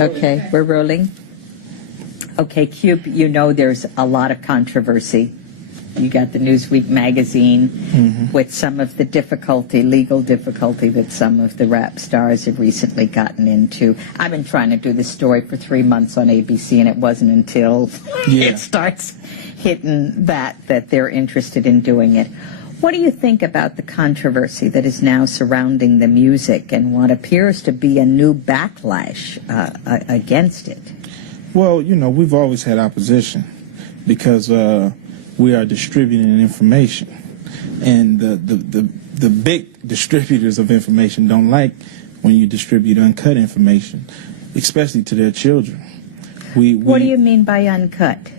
Okay, we're rolling. Okay, Cube, you know there's a lot of controversy. You got the Newsweek magazine with some of the legal difficulty that some of the rap stars have recently gotten into. I've been trying to do this story for 3 months on ABC, and it wasn't until it starts hitting that they're interested in doing it. What do you think about the controversy that is now surrounding the music and what appears to be a new backlash against it? Well, you know, we've always had opposition because we are distributing information. And the big distributors of information don't like when you distribute uncut information, especially to their children. What do you mean by uncut?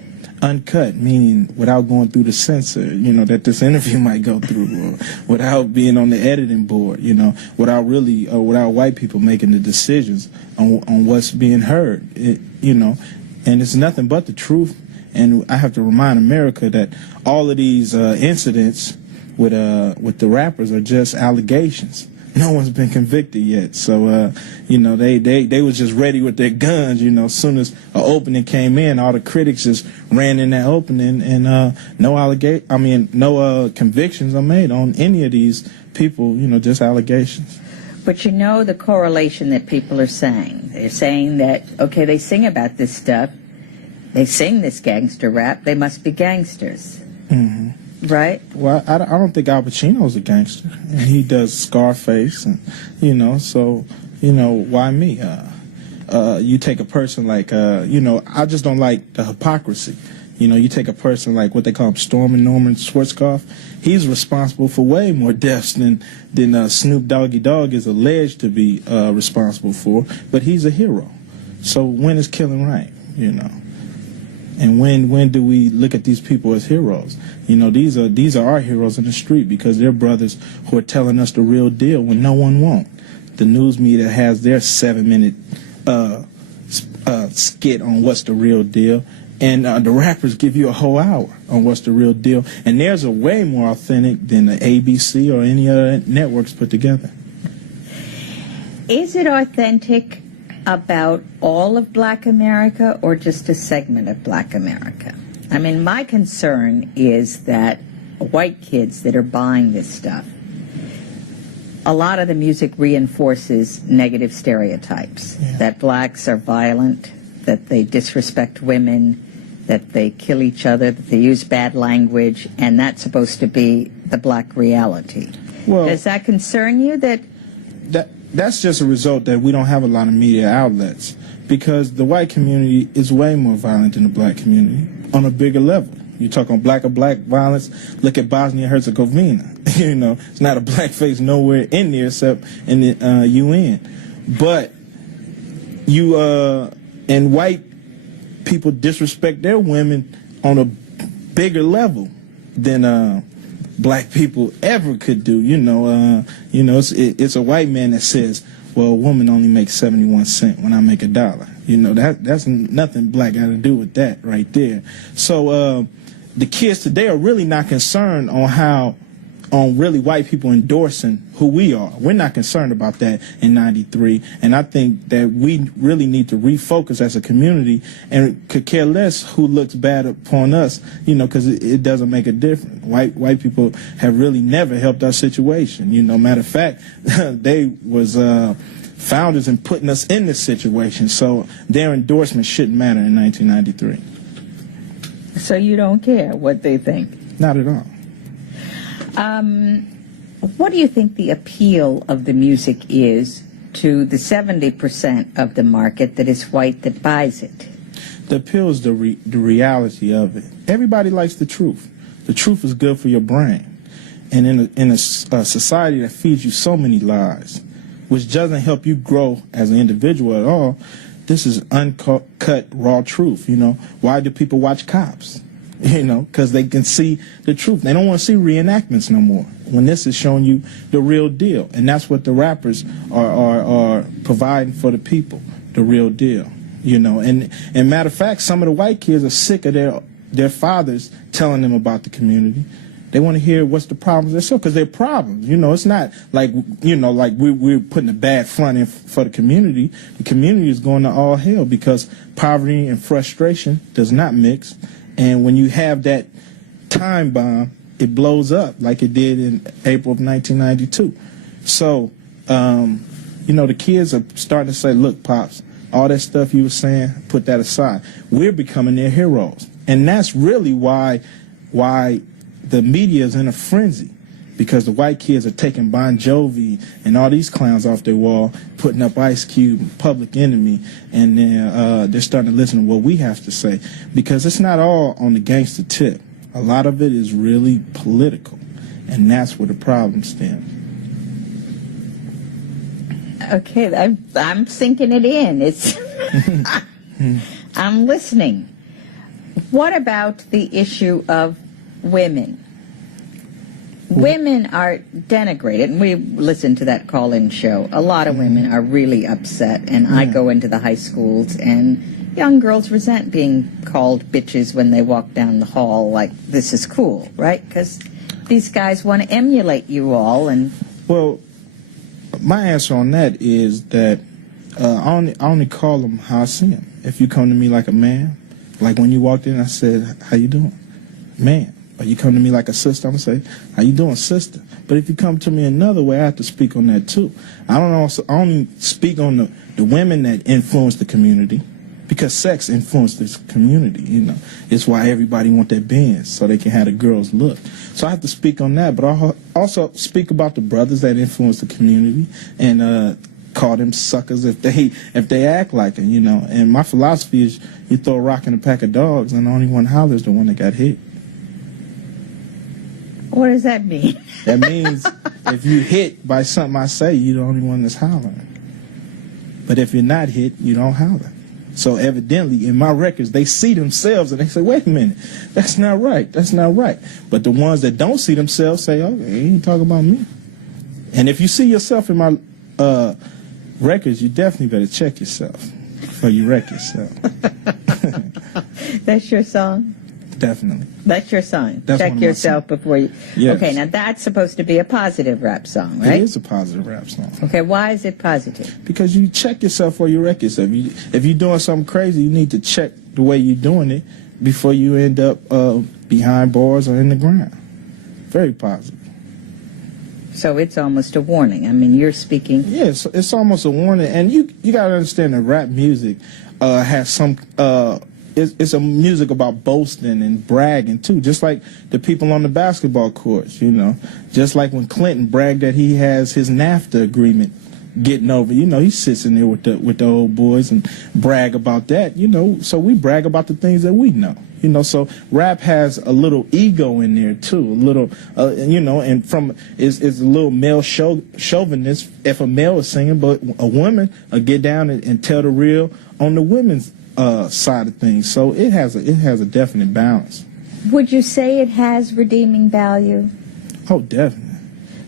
Uncut, meaning without going through the censor, you know, that this interview might go through, or without being on the editing board, you know, without white people making the decisions on what's being heard, you know, and it's nothing but the truth. And I have to remind America that all of these incidents with the rappers are just allegations. No one's been convicted yet. So, you know, they was just ready with their guns, you know. As soon as an opening came in, all the critics just ran in that opening, and no convictions are made on any of these people, you know, just allegations. But you know the correlation that people are saying. They're saying that, okay, they sing about this stuff. They sing this gangster rap. They must be gangsters. Mm-hmm. Right? Well, I don't think Al Pacino's a gangster. He does Scarface, and you know, so you know, why me? You take a person like you know, I just don't like the hypocrisy. You know, you take a person like what they call him, Stormin' Norman Schwarzkopf. He's responsible for way more deaths than Snoop Doggy Dogg is alleged to be responsible for. But he's a hero. So when is killing right? You know. And when do we look at these people as heroes? You know, these are our heroes in the street because they're brothers who are telling us the real deal when no one won't. The news media has their 7-minute skit on what's the real deal, and the rappers give you a whole hour on what's the real deal. And theirs are way more authentic than the ABC or any other networks put together. Is it authentic about all of Black America or just a segment of Black America? I mean, my concern is that white kids that are buying this stuff, a lot of the music reinforces negative stereotypes, that blacks are violent, that they disrespect women, that they kill each other, that they use bad language, and that's supposed to be the black reality. Well, does that concern you? That's just a result that we don't have a lot of media outlets because the white community is way more violent than the black community on a bigger level. You talk on black violence, look at Bosnia-Herzegovina. You know, it's not a black face nowhere in there except in the UN. But and white people disrespect their women on a bigger level than black people ever could do. It's a white man that says, well, a woman only makes 71 cents when I make $1. You know, that's nothing black got to do with that right there. So the kids today are really not concerned on really white people endorsing who we are. We're not concerned about that in '93, and I think that we really need to refocus as a community and could care less who looks bad upon us, you know, because it doesn't make a difference. White people have really never helped our situation. You know, matter of fact, they was founders in putting us in this situation, so their endorsement shouldn't matter in 1993. So you don't care what they think? Not at all. What do you think the appeal of the music is to the 70% of the market that is white that buys it? The appeal is the reality of it. Everybody likes the truth. The truth is good for your brain. And in a society that feeds you so many lies, which doesn't help you grow as an individual at all, this is uncut, raw truth. You know, why do people watch Cops? You know, because they can see the truth. They don't want to see reenactments no more when this is showing you the real deal. And that's what the rappers are providing for the people, the real deal. You know, and matter of fact, some of the white kids are sick of their fathers telling them about the community. They want to hear what's the problems themselves, because they're problems. You know, it's not like, you know, like we're putting a bad front in for the community. The community is going to all hell because poverty and frustration does not mix. And when you have that time bomb, it blows up like it did in April of 1992. So, you know, the kids are starting to say, look, Pops, all that stuff you were saying, put that aside. We're becoming their heroes. And that's really why the media is in a frenzy, because the white kids are taking Bon Jovi and all these clowns off their wall, putting up Ice Cube, Public Enemy, and then they're starting to listen to what we have to say, because it's not all on the gangster tip. A lot of it is really political, and that's where the problem stems. Okay, I'm sinking it in. It's I'm listening. What about the issue of women? Women are denigrated, and we listened to that call-in show. A lot of women are really upset, and I go into the high schools, and young girls resent being called bitches when they walk down the hall like this is cool, right? Because these guys want to emulate you all. And well, my answer on that is that I only call them how I see them. If you come to me like a man, like when you walked in, I said, how you doing? Man. Or you come to me like a sister, I'm going to say, how you doing, sister? But if you come to me another way, I have to speak on that too. I only speak on the women that influence the community, because sex influences this community, you know. It's why everybody want their Benz, so they can have the girls look. So I have to speak on that, but I also speak about the brothers that influence the community and call them suckers if they act like it, you know. And my philosophy is you throw a rock in a pack of dogs and the only one hollers the one that got hit. What does that mean? That means if you hit by something I say, you're the only one that's hollering. But if you're not hit, you don't holler. So evidently, in my records, they see themselves and they say, wait a minute, that's not right, that's not right. But the ones that don't see themselves say, okay, he ain't talking about me. And if you see yourself in my records, you definitely better check yourself before you wreck yourself. That's your song? Definitely. That's your sign. That's Check yourself before you... Yes. Okay, now that's supposed to be a positive rap song, right? It is a positive rap song. Okay, why is it positive? Because you check yourself before you wreck yourself. If you're doing something crazy, you need to check the way you're doing it before you end up behind bars or in the ground. Very positive. So it's almost a warning. I mean, you're speaking... Yes, it's almost a warning. And you got to understand that rap music has some... It's a music about boasting and bragging, too, just like the people on the basketball courts, you know. Just like when Clinton bragged that he has his NAFTA agreement getting over, you know, he sits in there with the old boys and brag about that, you know. So we brag about the things that we know, you know. So rap has a little ego in there, too, a little, you know, and it's a little male chauvinist if a male is singing, but a woman will get down and tell the real on the women's side of things. So it has a definite balance. Would you say it has redeeming value? Oh, definitely.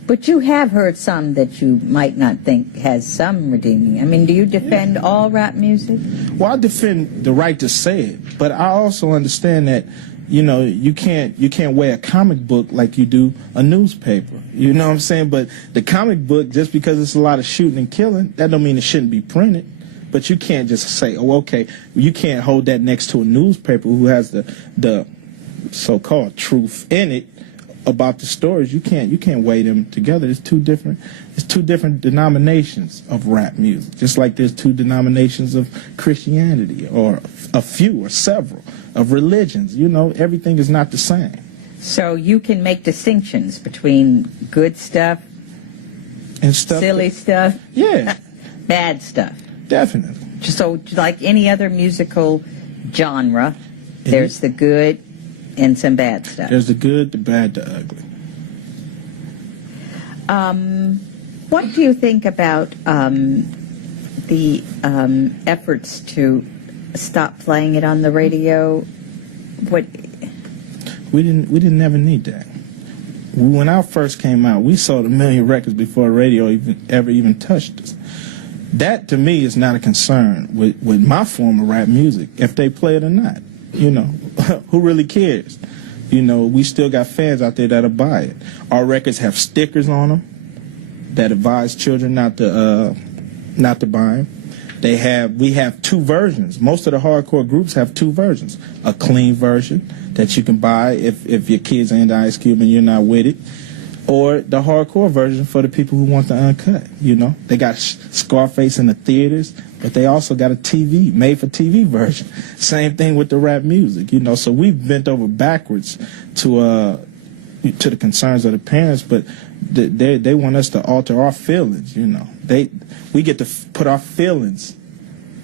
But you have heard some that you might not think has some redeeming. I mean, do you defend all rap music? Well, I defend the right to say it, but I also understand that, you know, you can't weigh a comic book like you do a newspaper. You know what I'm saying? But the comic book, just because it's a lot of shooting and killing, that don't mean it shouldn't be printed. But you can't just say, oh, okay, you can't hold that next to a newspaper who has the so-called truth in it about the stories. You can't weigh them together. It's two different denominations of rap music. Just like there's two denominations of Christianity, or a few or several of religions. You know, everything is not the same. So you can make distinctions between good stuff and stuff, silly stuff, yeah, bad stuff. Definitely. So, like any other musical genre, there's the good and some bad stuff. There's the good, the bad, the ugly. What do you think about the efforts to stop playing it on the radio? What? We didn't ever need that. When I first came out, we sold 1 million records before radio even touched us. That, to me, is not a concern with my form of rap music, if they play it or not. You know, who really cares? You know, we still got fans out there that'll buy it. Our records have stickers on them that advise children not to buy them. We have two versions. Most of the hardcore groups have two versions. A clean version that you can buy if your kids are into Ice Cube and you're not with it, or the hardcore version for the people who want the uncut. You know, they got Scarface in the theaters, but they also got a made-for-TV version. Same thing with the rap music. You know, so we've bent over backwards to the concerns of the parents, but they want us to alter our feelings. You know, we get to put our feelings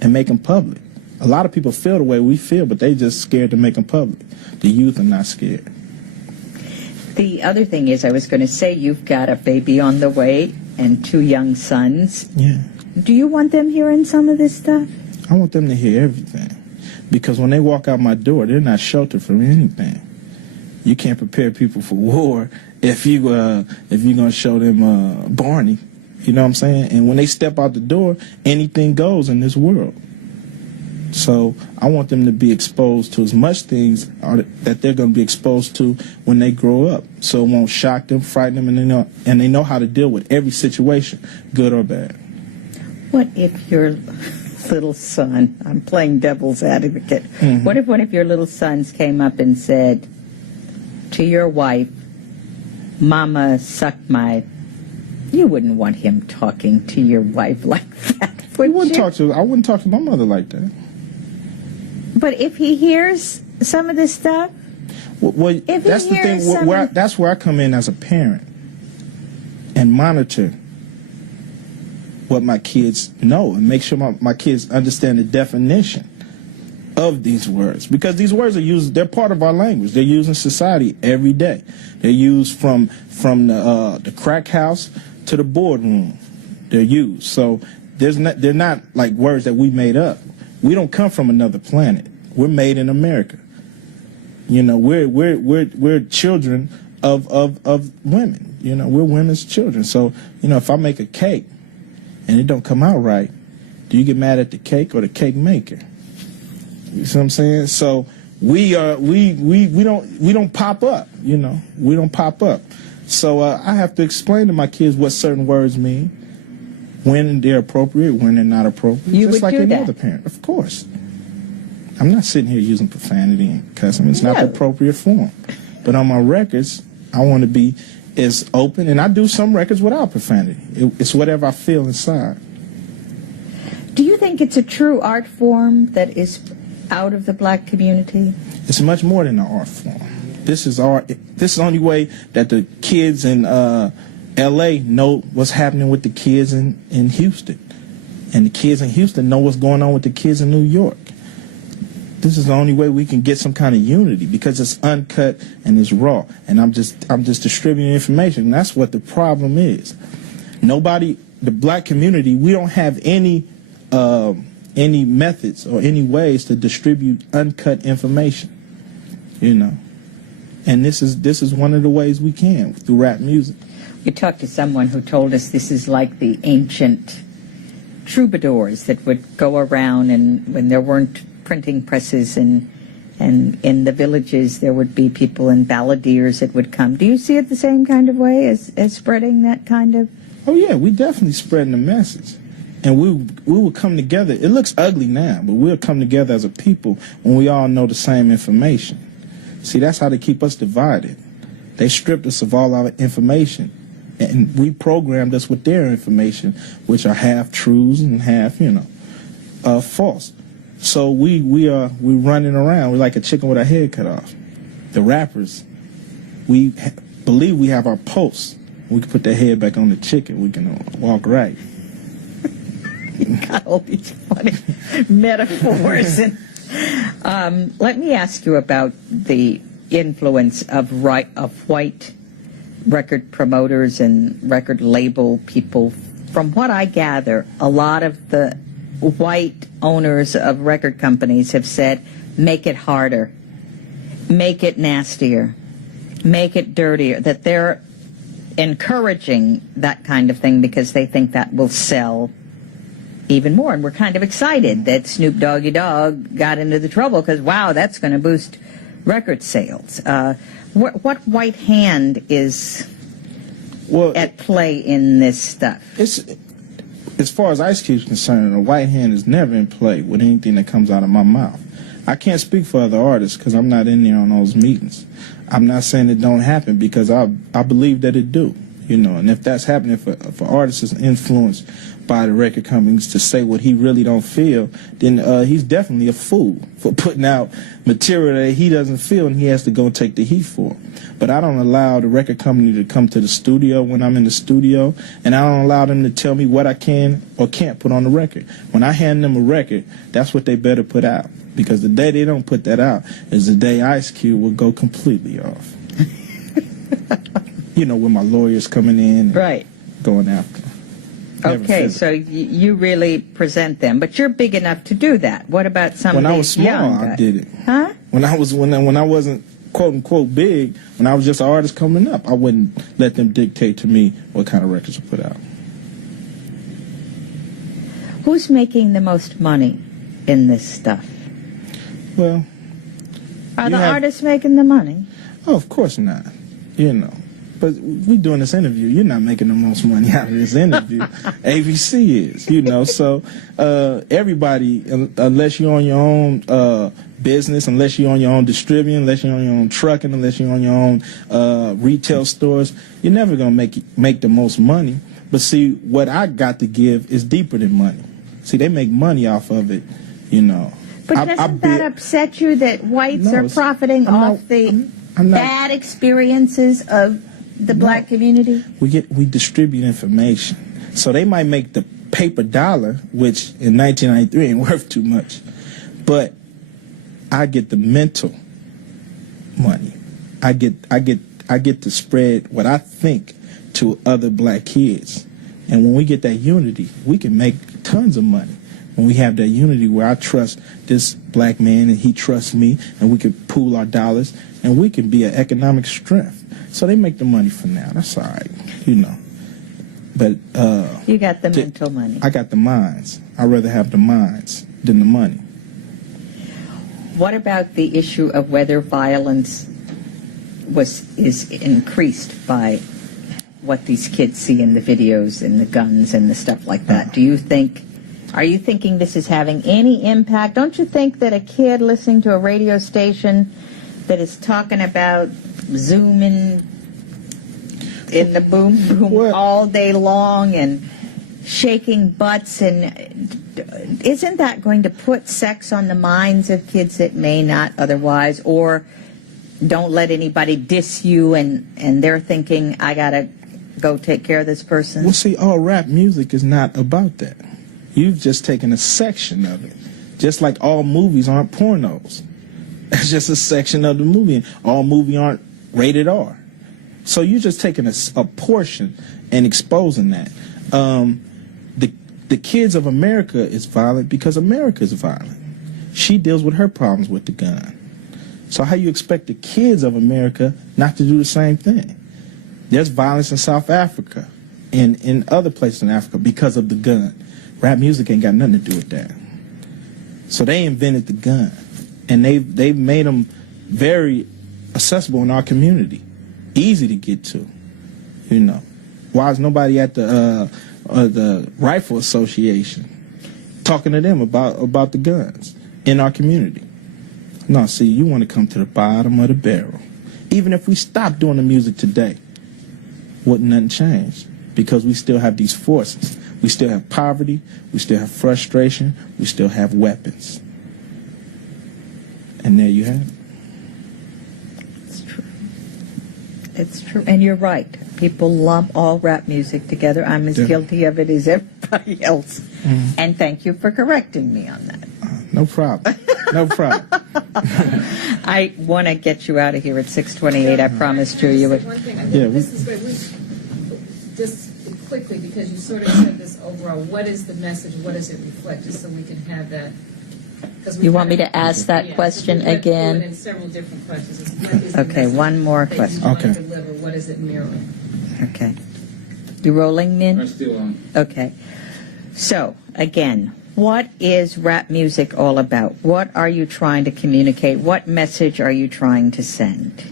and make them public. A lot of people feel the way we feel, but they just scared to make them public. The youth are not scared. The other thing is, I was going to say, you've got a baby on the way and 2 young sons. Yeah. Do you want them hearing some of this stuff? I want them to hear everything, because when they walk out my door, they're not sheltered from anything. You can't prepare people for war if you're gonna show them Barney. You know what I'm saying? And when they step out the door, anything goes in this world. So I want them to be exposed to as much things that they're going to be exposed to when they grow up, so it won't shock them, frighten them, and they know how to deal with every situation, good or bad. What if your little son, I'm playing devil's advocate, what if one of your little sons came up and said to your wife, "Mama sucked my..." You wouldn't want him talking to your wife like that, would you? I wouldn't talk to my mother like that. But if he hears some of this stuff, well, that's the thing. That's where I come in as a parent and monitor what my kids know and make sure my kids understand the definition of these words, because these words are used. They're part of our language. They're used in society every day. They're used from the crack house to the boardroom. They're used. So they're not like words that we made up. We don't come from another planet. We're made in America. You know, we're children of women. You know, we're women's children. So, you know, if I make a cake and it don't come out right, do you get mad at the cake or the cake maker? You see what I'm saying? So we don't pop up. You know, we don't pop up. So I have to explain to my kids what certain words mean, when they're appropriate, when they're not appropriate. Just like any other parent, of course. I'm not sitting here using profanity and cussing. It's not the appropriate form. But on my records, I want to be as open, and I do some records without profanity. It's whatever I feel inside. Do you think it's a true art form that is out of the black community? It's much more than an art form. This is the only way that the kids in L.A. know what's happening with the kids in Houston. And the kids in Houston know what's going on with the kids in New York. This is the only way we can get some kind of unity, because it's uncut and it's raw. And I'm just distributing information. And that's what the problem is. The black community, we don't have any methods or any ways to distribute uncut information. You know. And this is one of the ways we can, through rap music. We talked to someone who told us this is like the ancient troubadours that would go around, and when there weren't printing presses and in the villages, there would be people and balladeers that would come. Do you see it the same kind of way as spreading that kind of? Oh yeah, we definitely spreading the message. And we will come together. It looks ugly now, but we'll come together as a people when we all know the same information. See, that's how they keep us divided. They stripped us of all our information, and we programmed us with their information, which are half truths and half, false. So we running around. We're like a chicken with our head cut off. The rappers, we believe we have our pulse. We can put their head back on the chicken. We can walk right. You got all these funny metaphors. And let me ask you about the influence of white record promoters and record label people. From what I gather, a lot of the white owners of record companies have said, make it harder, make it nastier, make it dirtier, that they're encouraging that kind of thing because they think that will sell even more. And we're kind of excited that Snoop Doggy Dogg got into the trouble because, wow, that's going to boost record sales. What white hand is at play in this stuff? It's, as far as Ice Cube's concerned, a white hand is never in play with anything that comes out of my mouth. I can't speak for other artists because I'm not in there on those meetings. I'm not saying it don't happen because I believe that it do, you know. And if that's happening, if an artist is influenced by the record companies to say what he really don't feel, then he's definitely a fool for putting out material that he doesn't feel and he has to go take the heat for. But I don't allow the record company to come to the studio when I'm in the studio, and I don't allow them to tell me what I can or can't put on the record. When I hand them a record, that's what they better put out, because the day they don't put that out is the day Ice Cube will go completely off. You know, with my lawyers coming in and going after them. Okay, so you really present them, but you're big enough to do that. What about somebody When I was small, young? I did it. Huh? When I wasn't quote unquote big, when I was just an artist coming up, I wouldn't let them dictate to me what kind of records to put out. Who's making the most money in this stuff? Well, are the artists making the money? Oh, of course not. You know. But we doing this interview. You're not making the most money out of this interview. ABC is, you know. So everybody, unless you're on your own business, unless you're on your own distributing, unless you're on your own trucking, unless you're on your own retail stores, you're never gonna make the most money. But see, what I got to give is deeper than money. See, they make money off of it, you know. But doesn't that upset you that whites are profiting off the bad experiences of the black community? We distribute information. So they might make the paper dollar, which in 1993 ain't worth too much. But I get the mental money. I get to spread what I think to other black kids. And when we get that unity, we can make tons of money. When we have that unity where I trust this black man and he trusts me, and we can pool our dollars and we can be an economic strength. So they make the money for now. That's all right, you know. But you got the mental money. I got the minds. I'd rather have the minds than the money. What about the issue of whether violence is increased by what these kids see in the videos and the guns and the stuff like that? Are you thinking this is having any impact? Don't you think that a kid listening to a radio station that is talking about zooming in the boom boom all day long and shaking butts, and isn't that going to put sex on the minds of kids that may not otherwise, or don't let anybody diss you and they're thinking, I gotta go take care of this person? Well, see, all rap music is not about that. You've just taken a section of it. Just like all movies aren't pornos. It's just a section of the movie. And all movies aren't rated R. So you're just taking a portion and exposing that. The kids of America is violent because America is violent. She deals with her problems with the gun. So how you expect the kids of America not to do the same thing? There's violence in South Africa and in other places in Africa because of the gun. Rap music ain't got nothing to do with that. So they invented the gun, and they've made them very accessible in our community, easy to get to. You know, why is nobody at the Rifle Association talking to them about the guns in our community? No, see, you want to come to the bottom of the barrel. Even if we stop doing the music today, wouldn't nothing change, because we still have these forces. We still have poverty, we still have frustration, we still have weapons. And there you have it. It's true. It's true. And you're right. People lump all rap music together. I'm as guilty of it as everybody else. Mm-hmm. And thank you for correcting me on that. No problem. No problem. I want to get you out of here at 6:28. I promised you would. One thing. I think this is great. Just quickly, because you sort of said this overall, what is the message, what does it reflect, just so we can have that. You want me to ask that question again? In several different questions. Okay, one more question. Okay. Deliver, what does it mirror? Okay. You rolling, Min? I'm still on. Okay. So, again, What is rap music all about? What are you trying to communicate? What message are you trying to send?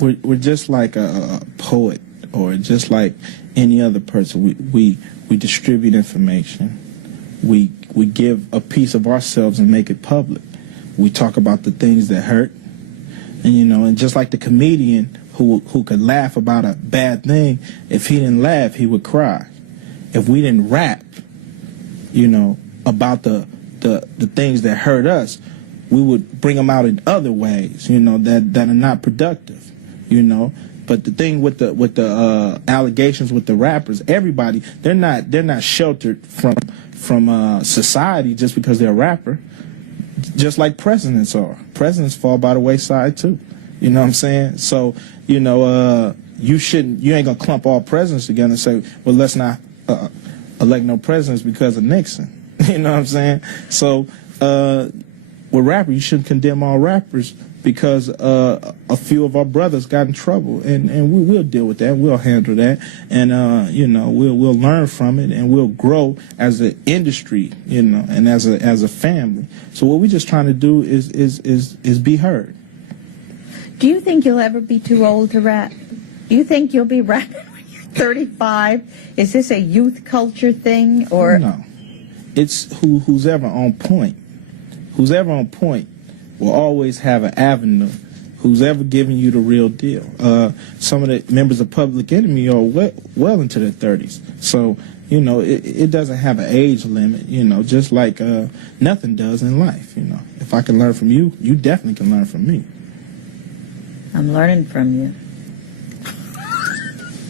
We're just like a poet, or just like any other person. We distribute information. We give a piece of ourselves and make it public. We talk about the things that hurt, and just like the comedian who could laugh about a bad thing, if he didn't laugh, he would cry. If we didn't rap, about the things that hurt us, we would bring them out in other ways, that are not productive, But the thing with the allegations with the rappers, everybody, they're not sheltered from society just because they're a rapper. Just like presidents are. Presidents fall by the wayside too. You know what I'm saying? So, you ain't gonna clump all presidents together and say, well, let's not elect no presidents because of Nixon. You know what I'm saying? So, with rappers, you shouldn't condemn all rappers because a few of our brothers got in trouble, and we'll deal with that. We'll handle that, and we'll learn from it, and we'll grow as an industry, and as a family. So what we're just trying to do is be heard. Do you think you'll ever be too old to rap? Do you think you'll be rapping when you're 35? Is this a youth culture thing, or no? It's who's ever on point. Who's ever on point will always have an avenue. Who's ever giving you the real deal. Some of the members of Public Enemy are well into their 30s. So, it doesn't have an age limit, just like nothing does in life, If I can learn from you, you definitely can learn from me. I'm learning from you.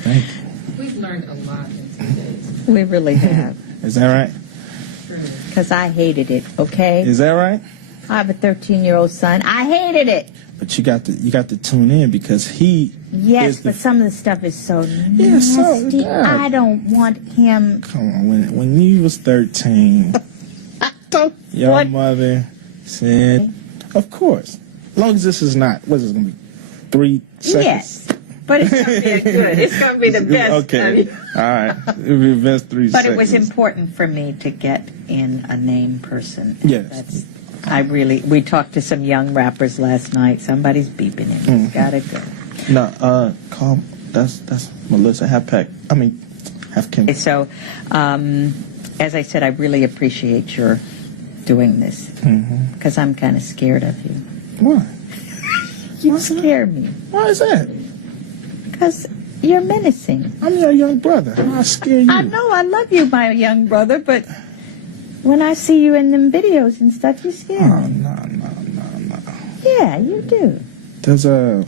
Thank you. We've learned a lot in 2 days. We really have. Is that right? Because I hated it, okay? Is that right? I have a 13-year-old son. I hated it. But you got to tune in because he. Yes, is but some of the stuff is so so nasty. bad. I don't want him. Come on, when you was 13, your What? mother said, "Of course, as long as this is not. What is this gonna be? 3 seconds." Yes, but it's going to be good. It's going to be the best. Okay, all right. It'll be the best 3 But seconds. it was important for me to get in a name person. Yes. We talked to some young rappers last night. Somebody's beeping in. It's gotta go. No, call. That's Melissa. Half Kim. So, as I said, I really appreciate your doing this because I'm kind of scared of you. Why? You scare me Why is that? because you're menacing. I'm your young brother. I scare you. I know I love you, my young brother, but when I see you in them videos and stuff, you scare Oh me. no. Yeah, you do. Does Al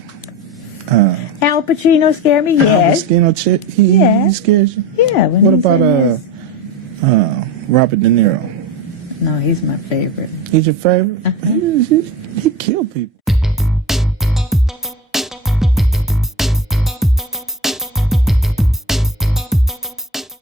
Pacino scare me? Yes. Moschino chick? He scares you? Yeah. When What he's about in his- Robert De Niro? No, he's my favorite. He's your favorite? He killed people.